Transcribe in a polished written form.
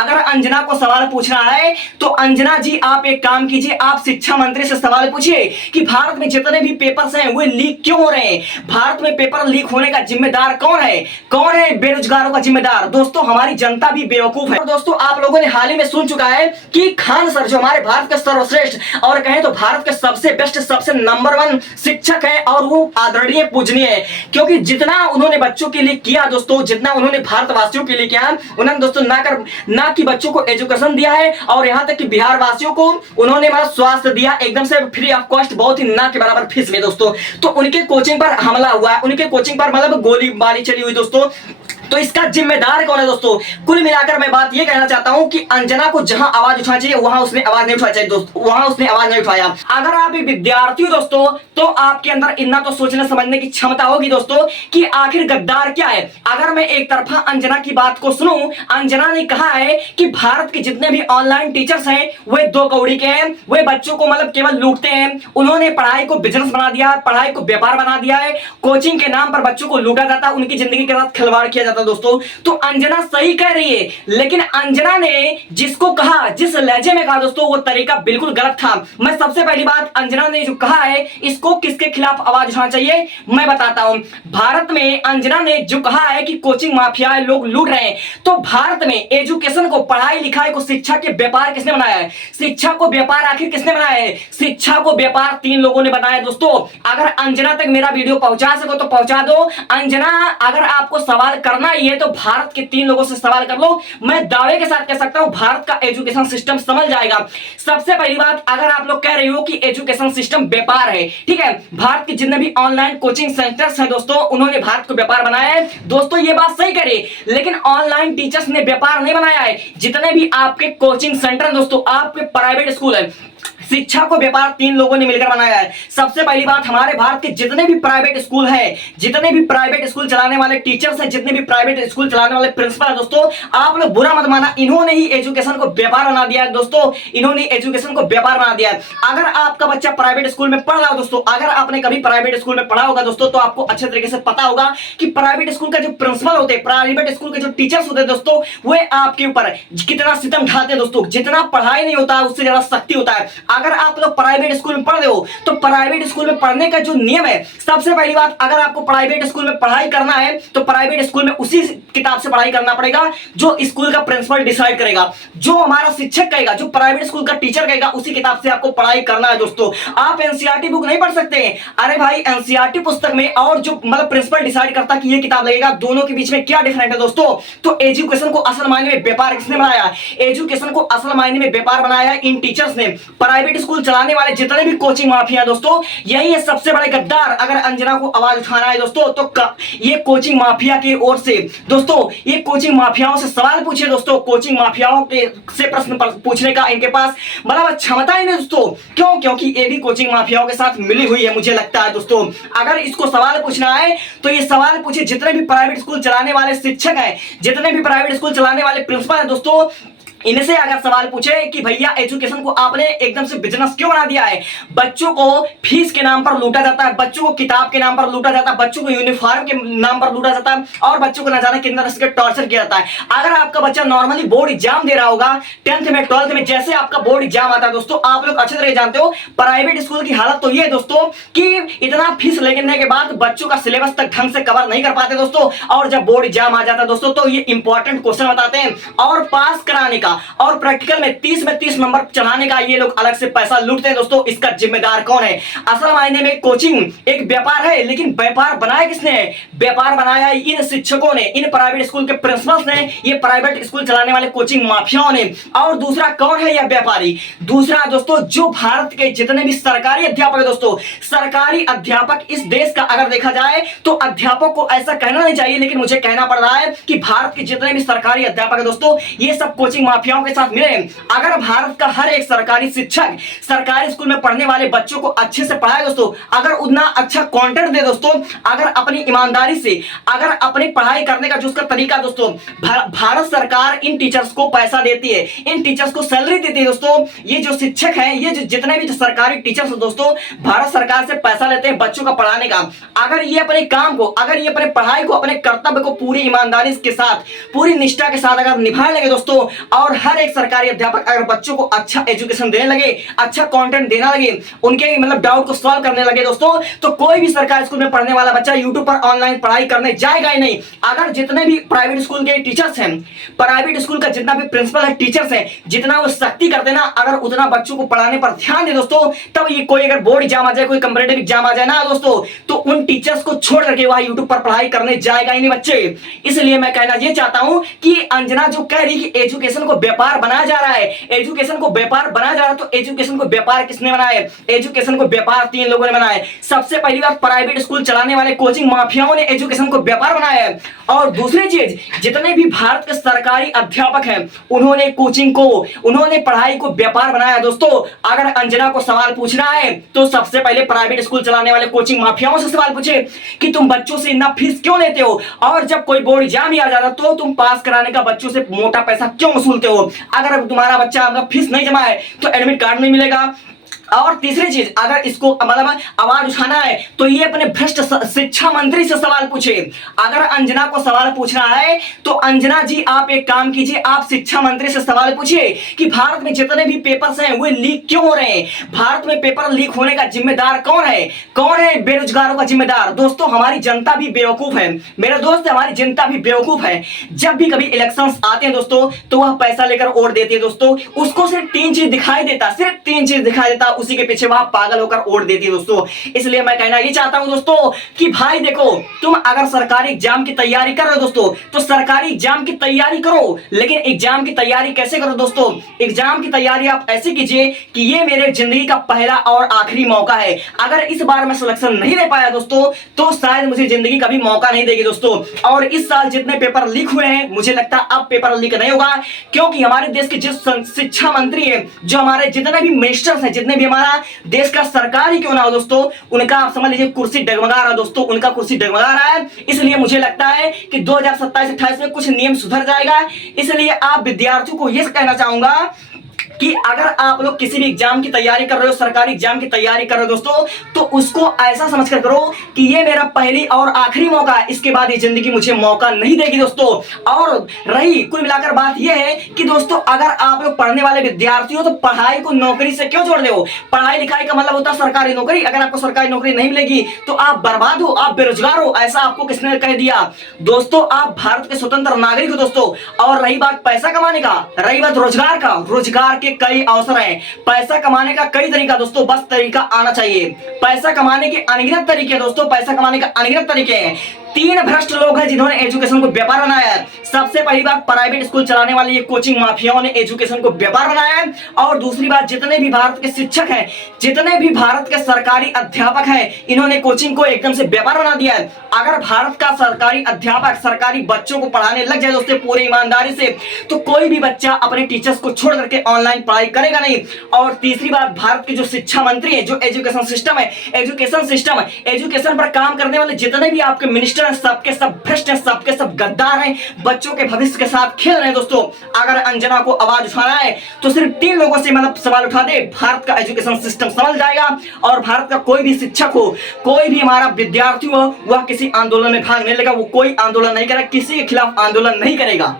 अगर अंजना को सवाल पूछना है तो अंजना जी आप एक काम कीजिए, आप शिक्षा मंत्री से सवाल पूछिए कि भारत में जितने भी पेपर्स हैं वे लीक क्यों हो रहे हैं। भारत में पेपर लीक होने का जिम्मेदार कौन है? कौन है बेरोजगारों का जिम्मेदार? दोस्तों हमारी जनता भी बेवकूफ है। और दोस्तों आप लोगों ने हाल ही में सुन चुका है कि खान सर जो हमारे भारत के सर्वश्रेष्ठ और कहें तो भारत के सबसे बेस्ट सबसे नंबर 1 शिक्षक है और वो आदरणीय पूजनीय है, क्योंकि जितना उन्होंने बच्चों के लिए किया दोस्तों, जितना उन्होंने भारतवासियों के लिए किया, उन्होंने दोस्तों ना कि बच्चों को एजुकेशन दिया है और यहां तक कि बिहार वासियों को उन्होंने मतलब स्वास्थ्य दिया एकदम से फ्री ऑफ कॉस्ट, बहुत ही ना के बराबर फीस में दोस्तों। तो उनके कोचिंग पर हमला हुआ है, उनके कोचिंग पर मतलब गोलीबारी चली हुई दोस्तों। तो इसका जिम्मेदार कौन है दोस्तों? कुल मिलाकर मैं बात ये कहना चाहता हूं कि अंजना को जहां आवाज उठानी चाहिए वहां उसने आवाज नहीं उठानी चाहिए दोस्तों, वहां उसने आवाज नहीं उठाया। अगर आप एक विद्यार्थी हो दोस्तों तो आपके अंदर इतना तो सोचने समझने की क्षमता होगी दोस्तों कि आखिर गद्दार क्या है। अगर मैं एक तरफा अंजना की बात को सुनूं, अंजना ने कहा है कि भारत के जितने भी ऑनलाइन टीचर्स हैं वे 2 कौड़ी के हैं, वे बच्चों को मतलब केवल लूटते हैं। उन्होंने पढ़ाई को बिजनेस बना दिया, पढ़ाई को व्यापार बना दिया है, कोचिंग के नाम पर बच्चों को लूटा जाता, उनकी जिंदगी के साथ खिलवाड़ किया जाता दोस्तों। तो अंजना सही कह रही है, लेकिन अंजना ने जिसको कहा, जिस लहजे में कहा दोस्तों, वो तरीका बिल्कुल गलत था। मैं सबसे पहली बात, अंजना ने जो कहा है इसको किसके खिलाफ आवाज उठाना चाहिए मैं बताता हूं। भारत में अंजना ने जो कहा है कि कोचिंग माफिया लोग लूट रहे हैं, तो भारत में एजुकेशन को, पढ़ाई लिखाई को, शिक्षा के व्यापार किसने बनाया है? शिक्षा को व्यापार आखिर किसने बनाया है? शिक्षा को व्यापार 3 लोगों ने बनाया दोस्तों। अगर अंजना तक मेरा वीडियो पहुंचा सको तो पहुंचा दो। अंजना अगर आपको सवाल करना ही है तो भारत के 3 लोगों से सवाल कर लो, मैं दावे के साथ कह सकता हूं भारत का एजुकेशन सिस्टम समझ जाएगा। सबसे पहली बात, अगर आप लोग कह रहे हो कि एजुकेशन सिस्टम व्यापार है, ठीक है, भारत के जितने भी ऑनलाइन कोचिंग सेंटर्स हैं दोस्तों, उन्होंने भारत को व्यापार बनाया है दोस्तों, ये बात सही करिए, लेकिन ऑनलाइन टीचर्स ने व्यापार नहीं बनाया है। जितने भी आपके कोचिंग सेंटर दोस्तों, आपके प्राइवेट स्कूल है, शिक्षा को व्यापार 3 लोगों ने मिलकर बनाया है। सबसे पहली बात, हमारे भारत के जितने भी प्राइवेट स्कूल हैं, जितने भी प्राइवेट स्कूल चलाने वाले टीचर्स हैं, जितने भी प्राइवेट स्कूल चलाने वाले प्रिंसिपल हैं दोस्तों, आप लोग बुरा मत माना, इन्होंने ही एजुकेशन को व्यापार बना दिया है दोस्तों, इन्होंने एजुकेशन को व्यापार बना दिया है। अगर आपका बच्चा प्राइवेट स्कूल में पढ़ रहा हो दोस्तों, अगर आपने कभी प्राइवेट स्कूल में पढ़ा होगा दोस्तों, तो आपको अच्छे तरीके से पता होगा कि प्राइवेट स्कूल का जो प्रिंसिपल होते हैं, प्राइवेट स्कूल के जो टीचर्स होते हैं दोस्तों, वे आपके ऊपर कितना सितम ढाते हैं दोस्तों। जितना पढ़ाई नहीं होता उससे ज्यादा सख्ती होता है। अगर आप लोग प्राइवेट स्कूल में पढ़ रहे हो तो प्राइवेट स्कूल में पढ़ने का जो नियम है, सबसे पहली बात, अगर आपको प्राइवेट स्कूल में पढ़ाई करना है तो प्राइवेट स्कूल में उसी किताब से पढ़ाई करना पड़ेगा जो स्कूल का प्रिंसिपल डिसाइड करेगा, जो हमारा शिक्षक कहेगा, जो प्राइवेट स्कूल का टीचर कहेगा, उसी किताब से आपको पढ़ाई करना है दोस्तों। आप एनसीईआरटी बुक नहीं पढ़ सकते। अरे भाई, एनसीईआरटी पुस्तक में और जो मतलब प्रिंसिपल डिसाइड करता कि ये किताब लगेगा, दोनों के बीच में क्या डिफरेंट है दोस्तों? तो एजुकेशन को असल मायने में व्यापार किसने बनाया? एजुकेशन को असल मायने में व्यापार बनाया है इन टीचर्स ने। प्राइवेट स्कूल चलाने वाले जितने भी कोचिंग माफिया दोस्तों, यही है सबसे बड़े गद्दार। अगर अंजना को आवाज उठाना है दोस्तों तो ये कोचिंग माफिया की ओर से दोस्तों, ये कोचिंग माफियाओं से सवाल पूछे दोस्तों। कोचिंग माफियाओं के से प्रश्न पूछने का इनके पास मतलब क्षमता ही नहीं दोस्तों। क्यों? क्योंकि ये भी कोचिंग माफियाओं के साथ मिली हुई है, मुझे लगता है दोस्तों। अगर इसको सवाल पूछना है तो ये सवाल पूछे जितने भी प्राइवेट स्कूल चलाने वाले शिक्षक हैं, जितने भी प्राइवेट स्कूल चलाने वाले प्रिंसिपल हैं दोस्तों, इनसे अगर सवाल पूछे कि भैया एजुकेशन को आपने एकदम से बिजनेस क्यों बना दिया है? बच्चों को फीस के नाम पर लूटा जाता है, बच्चों को किताब के नाम पर लूटा जाता है, बच्चों को यूनिफॉर्म के नाम पर लूटा जाता है और बच्चों को न जाने कितना तरह से टॉर्चर किया जाता है। अगर आपका बच्चा नॉर्मली बोर्ड एग्जाम दे रहा होगा 10th में 12th में, जैसे आपका बोर्ड एग्जाम आता है दोस्तों, आप लोग अच्छे तरह जानते हो प्राइवेट स्कूल की हालत तो ये है दोस्तों कि इतना फीस लेने के बाद बच्चों का सिलेबस तक ढंग से कवर नहीं कर पाते दोस्तों। और जब बोर्ड एग्जाम आ जाता है दोस्तों तो ये इंपॉर्टेंट क्वेश्चन बताते हैं और पास कराने का और प्रैक्टिकल में 30 में 30 नंबर चढ़ाने का ये लोग अलग से पैसा लूटते हैं दोस्तों। इसका जिम्मेदार कौन है? असल मायने में कोचिंग एक व्यापार है, लेकिन व्यापार बनाया किसने है? व्यापार बनाया इन शिक्षकों ने, इन प्राइवेट स्कूल के प्रिंसिपल्स ने, ये प्राइवेट स्कूल चलाने वाले कोचिंग माफियाओं ने। और दूसरा कौन है यह व्यापारी? दूसरा दोस्तों, जो भारत के जितने भी सरकारी अध्यापक है दोस्तों, सरकारी अध्यापक इस देश का अगर देखा जाए तो अध्यापक को ऐसा कहना नहीं चाहिए, लेकिन मुझे कहना पड़ रहा है कि भारत के जितने भी सरकारी अध्यापक है दोस्तों, ये सब कोचिंग माफियाओं के साथ मिले। अगर भारत का हर एक सरकारी शिक्षक सरकारी स्कूल में पढ़ने वाले बच्चों को अच्छे से पढ़ाए दोस्तों, अगर उतना अच्छा कंटेंट दे दोस्तों, अगर अपनी ईमानदारी से अगर अपनी पढ़ाई करने का जो उसका तरीका दोस्तों, भारत सरकार इन टीचर्स को पैसा देती है, इन टीचर्स को सैलरी देती है दोस्तों। ये जो शिक्षक हैं, ये जो जितने भी सरकारी टीचर्स दोस्तों, भारत सरकार से पैसा लेते हैं बच्चों का पढ़ाने का। अगर ये अपने काम को, अगर ये अपने पढ़ाई को, अपने कर्तव्य को पूरी ईमानदारी के साथ, पूरी निष्ठा के साथ अगर निभा लेंगे दोस्तों, और और हर एक सरकारी अध्यापक अगर बच्चों को अच्छा एजुकेशन देने लगे, अच्छा कंटेंट देना लगे, उनके मतलब डाउट को सॉल्व करने लगे दोस्तों, तो कोई भी सरकारी स्कूल में पढ़ने वाला बच्चा यूट्यूब पर ऑनलाइन पढ़ाई करने जाएगा ही नहीं। अगर जितने भी प्राइवेट स्कूल के टीचर्स हैं, प्राइवेट स्कूल का जितना भी प्रिंसिपल है, टीचर्स हैं, जितना वो सख्ती करते ना, अगर उतना बच्चों को पढ़ाने पर ध्यान दे दोस्तों, तब ये कोई अगर बोर्ड एग्जाम आ जाए, कोई कंपटीटिव एग्जाम आ जाए ना दोस्तों, तो उन टीचर्स को छोड़ करके वहां यूट्यूब पर पढ़ाई करने जाएगा ही नहीं बच्चे। इसलिए मैं कहना ये चाहता हूं कि अंजना जो कह रही कि एजुकेशन को व्यापार बनाया जा रहा है, एजुकेशन को व्यापार बनाया जा रहा है, तो एजुकेशन को व्यापार किसने बनाया है? एजुकेशन को व्यापार तीन लोगों ने बनाया है। सबसे पहली बात, प्राइवेट स्कूल चलाने वाले कोचिंग माफियाओं ने एजुकेशन को व्यापार बनाया है। और दूसरी चीज, जितने भी भारत के सरकारी अध्यापक हैं, उन्होंने कोचिंग को, उन्होंने पढ़ाई को व्यापार बनाया दोस्तों। अगर अंजना को सवाल पूछना है तो सबसे पहले प्राइवेट स्कूल चलाने वाले कोचिंग माफियाओं से सवाल पूछे कि तुम बच्चों से इतना फीस क्यों लेते हो, और जब कोई बोर्ड एग्जाम आ जाता तो तुम पास कराने का बच्चों से मोटा पैसा क्यों वसूलते हो? अगर तुम्हारा बच्चा फीस नहीं जमा है तो एडमिट कार्ड नहीं मिलेगा। और तीसरी चीज, अगर इसको मतलब आवाज उठाना है तो ये अपने भ्रष्ट शिक्षा मंत्री से सवाल पूछे। अगर अंजना को सवाल पूछना है तो अंजना जी आप एक काम कीजिए, आप शिक्षा मंत्री से सवाल पूछिए कि भारत में जितने भी पेपर्स हैं वो लीक क्यों हो रहे हैं? भारत में पेपर लीक होने का जिम्मेदार कौन है? कौन है बेरोजगारों का जिम्मेदार? दोस्तों हमारी जनता भी बेवकूफ है, मेरे दोस्त, हमारी जनता भी बेवकूफ है। जब भी कभी इलेक्शंस आते हैं दोस्तों, तो वह पैसा लेकर वोट देती है दोस्तों। उसको सिर्फ तीन चीज दिखाई देता, सिर्फ तीन चीज दिखाई देता, उसी के पीछे वहां पागल होकर वोट देती है दोस्तों। इसलिए मैं कहना ये चाहता हूं दोस्तों कि भाई देखो, तुम अगर सरकारी एग्जाम की तैयारी कर रहे हो दोस्तों, तो सरकारी एग्जाम की तैयारी करो, लेकिन एग्जाम की तैयारी कैसे करो दोस्तों? एग्जाम की तैयारी आप ऐसे कीजिए कि ये मेरे जिंदगी का पहला और आखिरी मौका है। अगर इस बार मैं सिलेक्शन नहीं ले पाया दोस्तों, तो शायद मुझे जिंदगी कभी मौका नहीं देगी दोस्तों। और इस साल जितने पेपर लीक हुए हैं, मुझे लगता है अब पेपर लीक नहीं होगा, क्योंकि हमारे देश के जिस शिक्षा मंत्री है, जो हमारे जितने भी मिनिस्टर्स हैं, जितने भी हमारा देश का सरकार ही क्यों ना हो दोस्तों, उनका आप समझ लीजिए कुर्सी डगमगा रहा है दोस्तों, उनका कुर्सी डगमगा रहा है। इसलिए मुझे लगता है कि 2027-28 में कुछ नियम सुधर जाएगा। इसलिए आप विद्यार्थियों को यह कहना चाहूंगा कि अगर आप लोग किसी भी एग्जाम की तैयारी कर रहे हो, सरकारी एग्जाम की तैयारी कर रहे हो दोस्तों, तो उसको ऐसा समझकर करो कि ये मेरा पहली और आखिरी मौका है, इसके बाद ये जिंदगी मुझे मौका नहीं देगी दोस्तों। और रही कुल मिलाकर बात ये है कि दोस्तों, अगर आप लोग पढ़ने वाले विद्यार्थी हो तो पढ़ाई को नौकरी से क्यों जोड़ रहे हो? पढ़ाई लिखाई का मतलब होता है सरकारी नौकरी। अगर आपको सरकारी नौकरी नहीं मिलेगी तो आप बर्बाद हो, आप बेरोजगार हो, ऐसा आपको किसने कह दिया? दोस्तों आप भारत के स्वतंत्र नागरिक हो दोस्तों। और रही बात पैसा कमाने का, रही बात रोजगार का, रोजगार के कई अवसर हैं, पैसा कमाने का कई तरीका दोस्तों, बस तरीका आना चाहिए। पैसा कमाने के अनगिनत तरीके दोस्तों, पैसा कमाने का अनगिनत तरीके हैं। तीन भ्रष्ट लोग हैं जिन्होंने एजुकेशन को व्यापार बनाया है। सबसे पहली बात, प्राइवेट स्कूल चलाने वाले ये कोचिंग माफियाओं ने एजुकेशन को व्यापार बनाया है। और दूसरी बात, जितने भी भारत के शिक्षक हैं, जितने भी भारत के सरकारी अध्यापक हैं, इन्होंने कोचिंग को एकदम से व्यापार बना दिया है। अगर भारत का सरकारी अध्यापक सरकारी बच्चों को पढ़ाने लग जाए दोस्तों पूरी ईमानदारी से, तो कोई भी बच्चा अपने टीचर्स को छोड़ करके ऑनलाइन पढ़ाई करेगा नहीं। और तीसरी बात, भारत के जो शिक्षा मंत्री है, जो एजुकेशन सिस्टम है, एजुकेशन पर काम करने वाले जितने भी आपके मिनिस्टर सबके सब भ्रष्ट हैं, सबके सब गद्दार हैं, बच्चों के भविष्य के साथ खेल रहे हैं दोस्तों। अगर अंजना को आवाज उठाना है तो सिर्फ तीन लोगों से मतलब सवाल उठा दे, भारत का एजुकेशन सिस्टम समझ जाएगा। और भारत का कोई भी शिक्षक हो, कोई भी हमारा विद्यार्थी हो, वह किसी आंदोलन में भाग नहीं लेगा, वो कोई आंदोलन नहीं करेगा, किसी के खिलाफ आंदोलन नहीं करेगा।